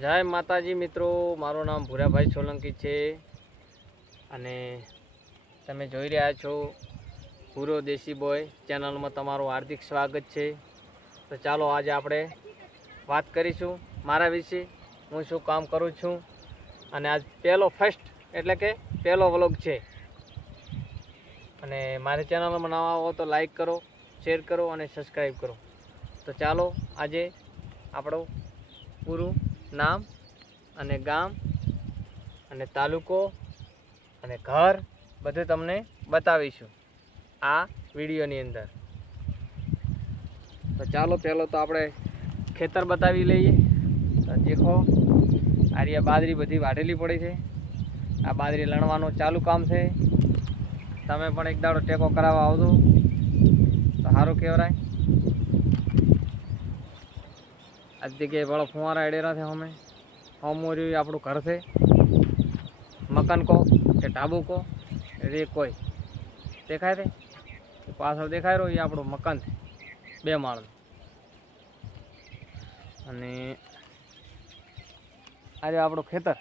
જય માતાજી મિત્રો, મારું નામ ભૂરાભાઈ સોલંકી છે. અને તમે જોઈ રહ્યા છો પૂરો દેશી બોય ચેનલમાં તમારું હાર્દિક સ્વાગત છે. તો ચાલો આજે આપણે વાત કરીશું મારા વિશે. હું શું કામ કરું છું? અને આજ પહેલો ફર્સ્ટ એટલે કે પહેલો વ્લોગ છે. અને મારી ચેનલમાં નવા આવો તો લાઈક કરો શેર કરો અને સબસ્ક્રાઈબ કરો. તો ચાલો આજે આપણું પૂરું નામ અને ગામ અને તાલુકો અને ઘર બધું તમને બતાવીશું આ વિડીયોની અંદર. તો ચાલો પહેલો તો આપણે ખેતર બતાવી લઈએ. તો દેખો આરિયા બાદરી બધી વાઢેલી પડી છે. આ બાજરી લણવાનું ચાલુ કામ છે. તમે પણ એક દાડો ટેકો કરાવવા આવજો. તો સારું કહેવાય. આ જગ્યાએ વાળો ફુવારા એડેરા છે અમે. હોમોરી આપણું ઘર છે. મકાન કહો કે ઢાબુ કહો રે કોઈ. દેખાય છે પાછળ દેખાય રહ્યો, એ આપણું મકાન છે. બે માળનું. અને આજે આપણું ખેતર.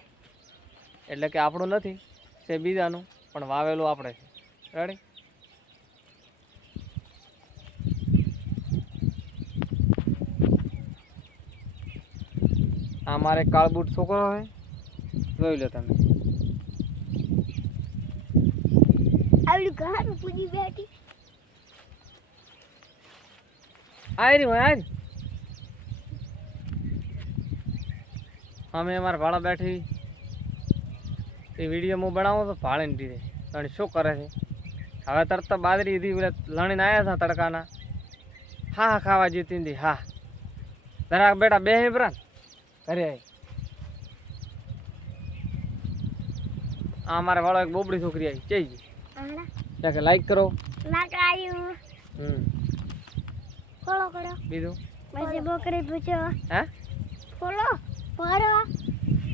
એટલે કે આપણું નથી તે બીજાનું, પણ વાવેલું આપણે છે. રેડી આ મારે કાળબૂટ છોકરો છે. જોઈ લો તમે. આવડી ઘર પૂજી બેઠી. આવી હોય આજ અમે અમારા ભાડા બેઠી. એ વીડિયો હું બનાવું તો ભાડે ને દીધે પણ શું કરે છે? હવે તરત બાજરી હતી પેલા લણીને આવ્યા હતા તડકાના. હા હા ખાવા જીતી હા. જરાક બેટા બે હેબરા ઘરે આ મારે વાળો એક બોબડી છોકરી આવી. ચઈ ગઈ કે લાઈક કરો. લાગાયું હમ. ફોલો કરો. બીજું? પછી બોકરી પૂછો. હે? ફોલો? ફોલો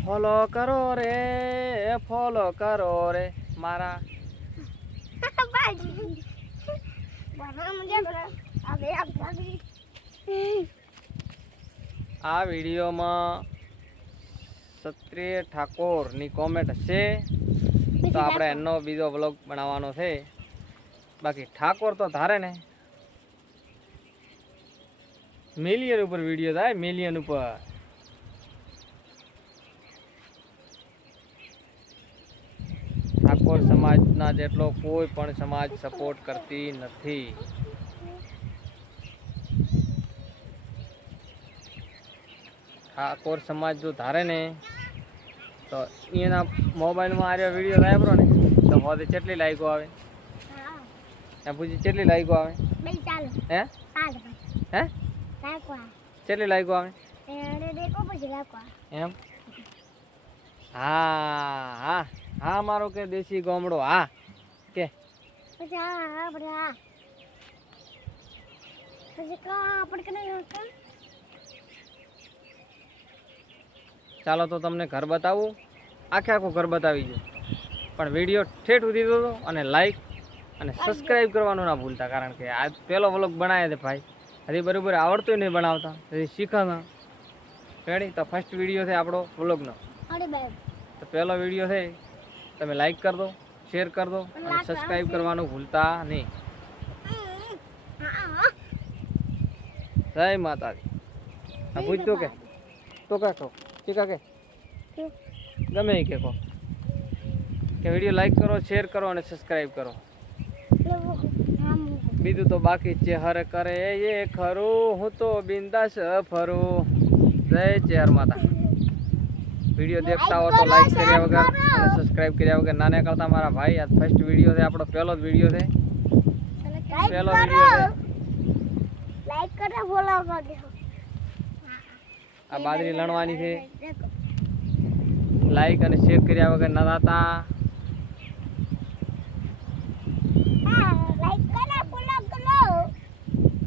ફોલો કરો રે ફોલો કરો રે મારા. બાજી. બના મુજે બના અબે ભાગી. આ વિડીયોમાં ક્ષત્રિય ઠાકોરની કોમેન્ટ હશે. તો આપણે એનો બીજો વ્લોગ બનાવવાનો છે. બાકી ઠાકોર તો ધારે ને. મિલિયન ઉપર વીડિયો થાય મિલિયન ઉપર. ઠાકોર સમાજના જેટલો કોઈ પણ સમાજ સપોર્ટ કરતી નથી. ઠાકોર સમાજ જો ધારે ને તો એના મોબાઈલમાં આર્યો વીડિયો લાવ્યો ને તો હવે કેટલી લાઈકો આવે? હા. એમ પૂછી કેટલી લાઈકો આવે? હે? હે? કેટલી લાઈકો આવે? એમ? હા હા હા મારો કે દેશી ગોમડો હા. કે? પછી હા હા આપણે હા. પછી કા આપણે કને કા ચાલો તો તમને ઘર બતાવું. આખે આખું ઘર બતાવી દઉં. પણ વીડિયો ઠેઠ સુધી દો અને લાઈક અને સબસ્ક્રાઈબ કરવાનું ના ભૂલતા કારણ કે આ પહેલો વ્લોગ બનાવ્યા છે ભાઈ. હજી બરાબર આવડતું નહીં બનાવતા હજી શીખતા રેડી તો ફર્સ્ટ વીડિયો છે આપણો વ્લોગનો તો પહેલો વીડિયો છે તમે લાઈક કરી દો શેર કરી દો અને સબસ્ક્રાઈબ કરવાનું ભૂલતા નહીં. જય માતાજી. હા પૂછતું કે તો કા કહો કે? ગમે એ કે કહો. કે વીડિયો લાઈક કરો શેર કરો અને સબસ્ક્રાઈબ કરો. બીજું તો બાકી છે હર કરે એ ખરું હું તો બિંદાસ ફરું. જય ચેહર માતા. વીડિયો દેખતા હો તો લાઈક કર્યા વગર અને સબસ્ક્રાઈબ કર્યા વગર. નાને કરતા મારા ભાઈ આ ફર્સ્ટ વીડિયો છે આપણો પહેલો જ વીડિયો છે. પહેલો વીડિયો છે. લાઈક કરો ફોલો કરો આ બાજરી લણવાની છે. લાઈક અને શેર કર્યા વગર ન થતા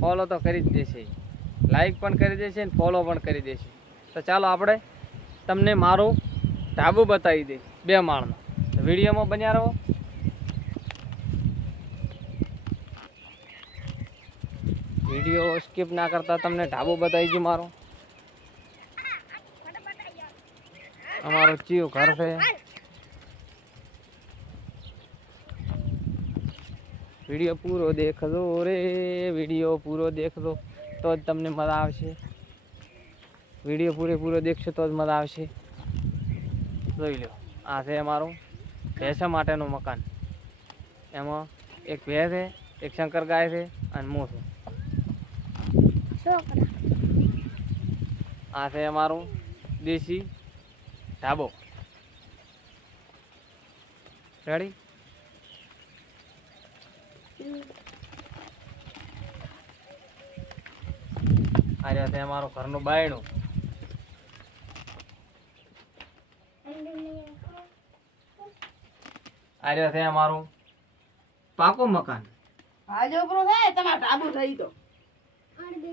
ફોલો તો કરી જ દેશે. લાઈક પણ કરી દેશે ને ફોલો પણ કરી દેશે. તો ચાલો આપણે તમને મારું ઢાબુ બતાવી દઈશ બે માળનો. વિડીયોમાં બન્યા રહો. વીડિયો સ્કીપ ના કરતા તમને ઢાબુ બતાવી દઉં મારો. અમારો ચિયો ઘર છે. વીડિયો પૂરો દેખજો રે વીડિયો પૂરો દેખજો તો જ તમને મજા આવશે. વીડિયો પૂરેપૂરો દેખશો તો જ મજા આવશે. જોઈ લો આ છે અમારું ભેંસા માટેનું મકાન. એમાં એક ભેંસ છે એક શંકર ગાય છે અને હું છું. આ છે અમારું દેશી ઢાબો રેડી આ તે છે અમારું ઘરનું બાયણું. આ તે છે અમારું પાકું મકાન. આજે ઉપરો થાય તમારે ટાબુ થઈ તો એક બે